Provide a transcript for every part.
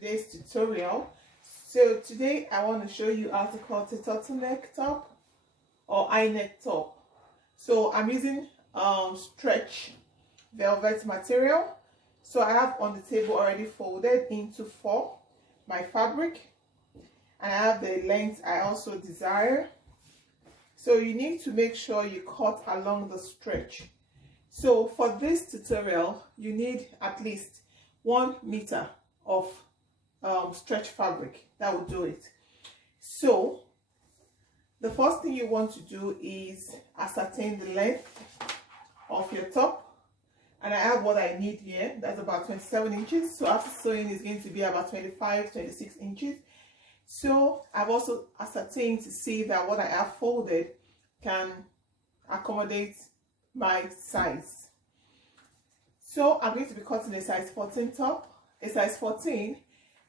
today's tutorial. So today I want to show you how to cut a turtleneck top or high neck top. So I'm using stretch velvet material. So I have on the table already folded into 4 my fabric, and I have the length I also desire. So you need to make sure you cut along the stretch. So for this tutorial you need at least 1 meter of stretch fabric. That will do it. So the first thing you want to do is ascertain the length of your top, and I have what I need here. That's about 27 inches. So after sewing is going to be about 25-26 inches. So I've also ascertained to see that what I have folded can accommodate my size. So I'm going to be cutting a size 14 top. A size 14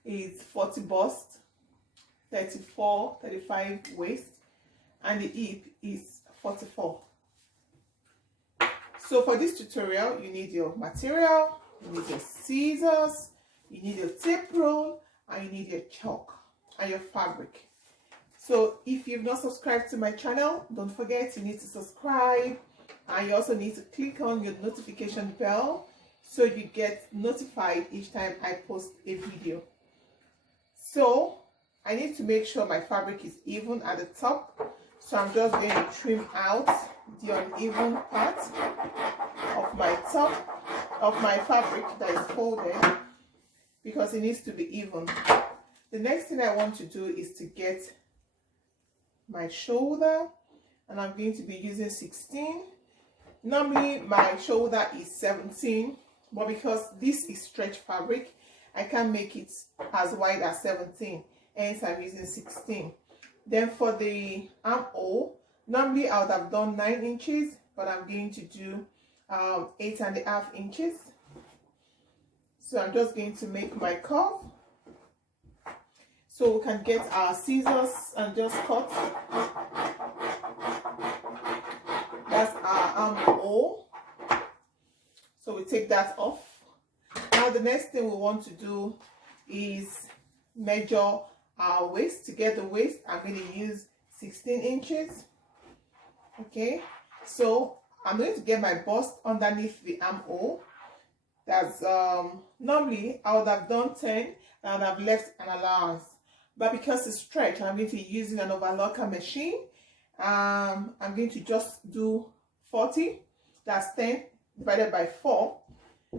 is 40 bust, 34-35 waist, and the hip is 44. So for this tutorial you need your material, you need your scissors, you need your tape roll, and you need your chalk and your fabric. So if you've not subscribed to my channel, don't forget you need to subscribe, and you also need to click on your notification bell so you get notified each time I post a video. So I need to make sure my fabric is even at the top, so I'm just going to trim out the uneven part of my top of my fabric that is folded, because it needs to be even. The next thing I want to do is to get my shoulder, and I'm going to be using 16. Normally my shoulder is 17, but because this is stretch fabric, I can't make it as wide as 17, hence I'm using 16. Then for the armhole, normally I would have done 9 inches, but I'm going to do 8.5 inches. So I'm just going to make my curve. So we can get our scissors and just cut. That's our armhole. So we take that off. Now the next thing we want to do is measure our waist. To get the waist, I'm going to use 16 inches. Okay, so I'm going to get my bust underneath the armhole. That's normally I would have done 10 and I would have left an allowance, but because it's stretch, I'm going to be using an overlocker machine. I'm going to just do 40. That's 10 divided by 4.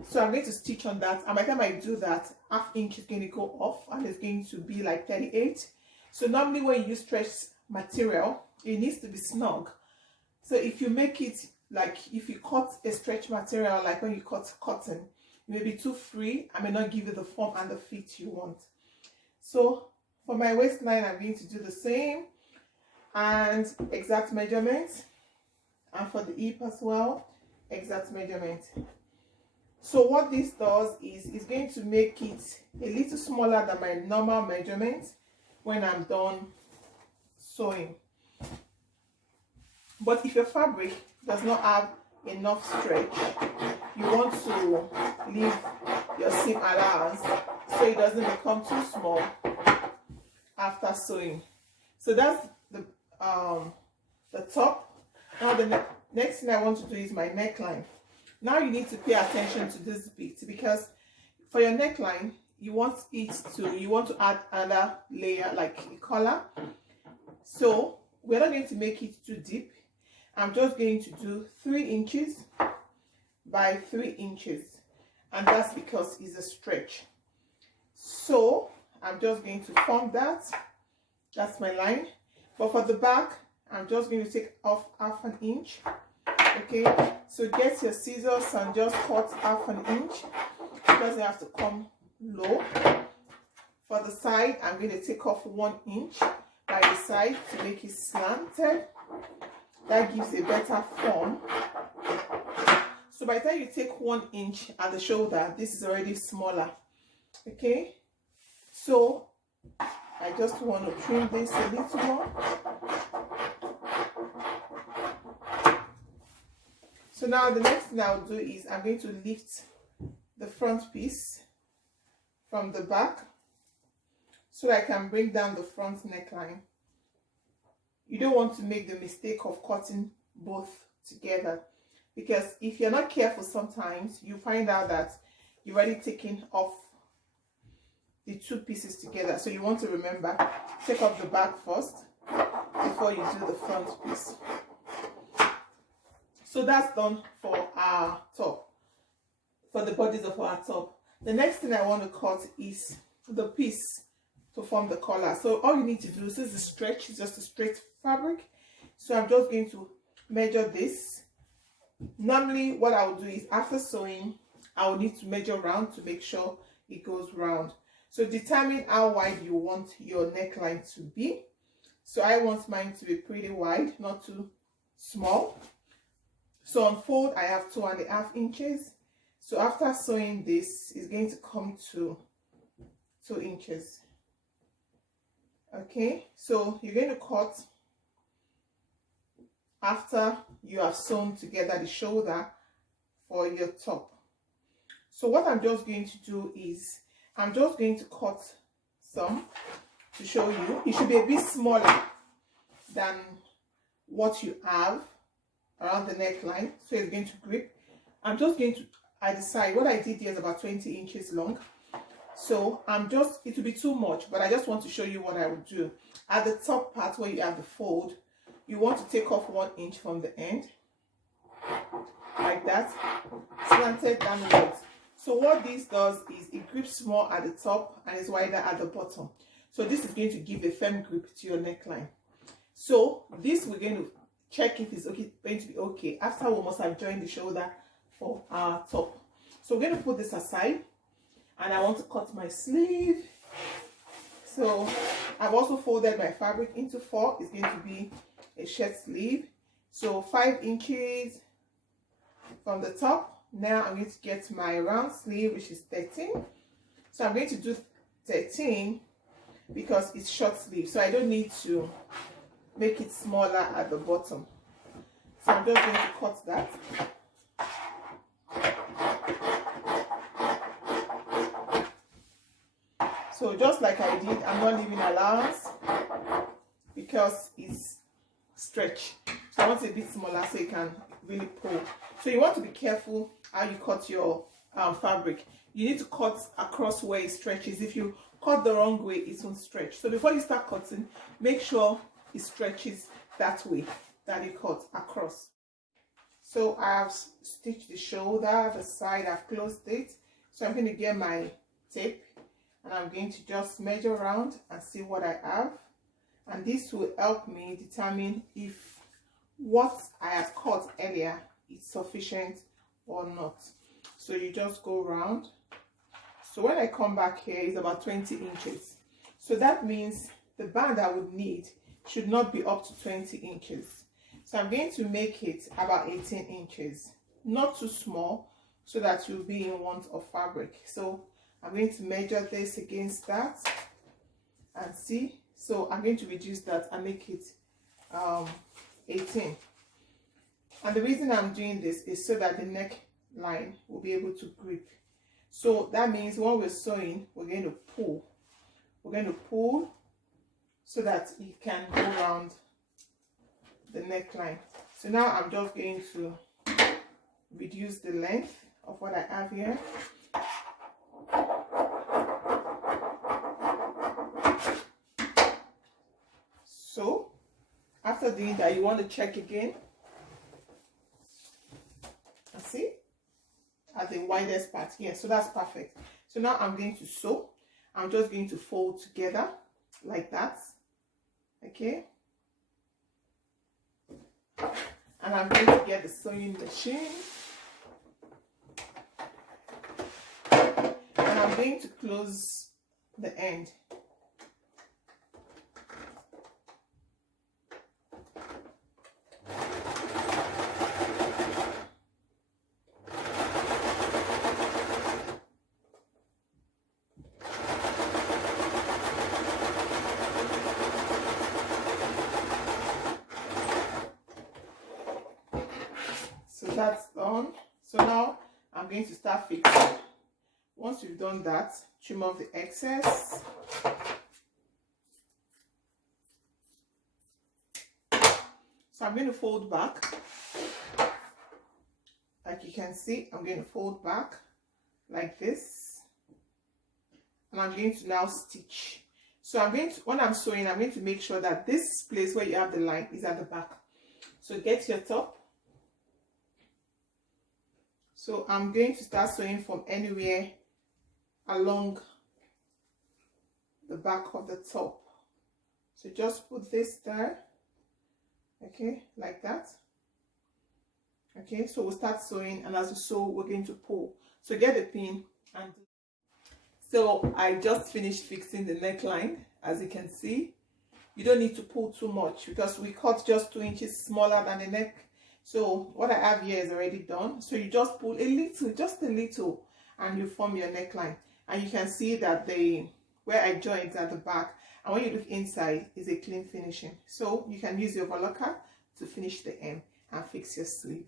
So I'm going to stitch on that, and by the time I do that, ½ inch is going to go off and it's going to be like 38. So normally when you use stretch material, it needs to be snug. So if you make it like, if you cut a stretch material like when you cut cotton, it may be too free and may not give you the form and the fit you want. So for my waistline, I'm going to do the same and exact measurement, and for the hip as well, exact measurement. So what this does is it's going to make it a little smaller than my normal measurement when I'm done sewing. But if your fabric does not have enough stretch, you want to leave your seam allowance so it doesn't become too small after sewing. So that's the top. Now the next thing I want to do is my neckline. Now you need to pay attention to this bit, because for your neckline you want to add another layer like a collar. So we're not going to make it too deep. I'm just going to do 3 inches by 3 inches, and that's because it's a stretch. So I'm just going to form that. That's my line. But for the back, I'm just going to take off ½ inch. Okay, so get your scissors and just cut ½ inch. It doesn't have to come low. For the side, I'm going to take off 1 inch by the side to make it slanted. That gives a better form. So by the time you take 1 inch at the shoulder, this is already smaller. Okay, so I just want to trim this a little more. So now the next thing I'll do is I'm going to lift the front piece from the back so I can bring down the front neckline. You don't want to make the mistake of cutting both together, because if you're not careful, sometimes you find out that you've already taken off the two pieces together. So you want to remember, take off the back first before you do the front piece. So that's done for our top, for the bodies of our top. The next thing I want to cut is the piece to form the collar. So all you need to do, since the stretch is just a straight fabric, so I'm just going to measure this. Normally what I will do is, after sewing, I will need to measure round to make sure it goes round. So determine how wide you want your neckline to be. So I want mine to be pretty wide, not too small. So on fold, I have 2.5 inches. So after sewing this, it's going to come to 2 inches. Okay, so you're going to cut after you have sewn together the shoulder for your top. So what I'm just going to do is, I'm just going to cut some to show you. It should be a bit smaller than what you have around the neckline, so it's going to grip. I'm just going to, I decide what I did here is about 20 inches long. So it will be too much, but I just want to show you what I would do. At the top part where you have the fold, you want to take off 1 inch from the end, like that, slanted downwards. So what this does is it grips more at the top and is wider at the bottom. So this is going to give a firm grip to your neckline. So this we're going to check if it's okay, going to be okay after we must have joined the shoulder for our top. So we're going to put this aside, and I want to cut my sleeve. So I've also folded my fabric into 4. It's going to be a shirt sleeve. So 5 inches from the top. Now I'm going to get my round sleeve, which is 13. So I'm going to do 13 because it's short sleeve, so I don't need to make it smaller at the bottom. So I'm just going to cut that. So just like I did, I'm not leaving allowance because it's stretch. So I want it a bit smaller so you can really pull. So you want to be careful how you cut your fabric. You need to cut across where it stretches. If you cut the wrong way, it won't stretch. So before you start cutting, make sure it stretches that way that you cut across. So I've stitched the shoulder, the side, I've closed it. So I'm going to get my tape and I'm going to just measure around and see what I have. And this will help me determine if what I have cut earlier is sufficient or not. So you just go around. So when I come back here, it's about 20 inches. So that means the band I would need should not be up to 20 inches. So I'm going to make it about 18 inches, not too small, so that you'll be in want of fabric. So I'm going to measure this against that and see. So I'm going to reduce that and make it 18. And the reason I'm doing this is so that the neckline will be able to grip. So that means when we're sewing, we're going to pull. We're going to pull so that it can go around the neckline. So now I'm just going to reduce the length of what I have here. So after doing that, you want to check again and see at the widest part here. So that's perfect. So now I'm going to sew. I'm just going to fold together like that. Okay, and I'm going to get the sewing machine and I'm going to close the end. So that's done. So now I'm going to start fixing. Once you've done that, trim off the excess. So I'm going to fold back. Like you can see, I'm going to fold back like this, and I'm going to now stitch. So I'm going to, when I'm sewing, I'm going to make sure that this place where you have the line is at the back. So get your top. So I'm going to start sewing from anywhere along the back of the top. So just put this there, okay, like that. Okay, so we'll start sewing, and as we sew, we're going to pull. So get the pin. And so I just finished fixing the neckline. As you can see, you don't need to pull too much because we cut just 2 inches smaller than the neck. So what I have here is already done. So you just pull a little, just a little, and you form your neckline. And you can see that the where I joined at the back, and when you look inside, is a clean finishing. So you can use your overlocker to finish the hem and fix your sleeve.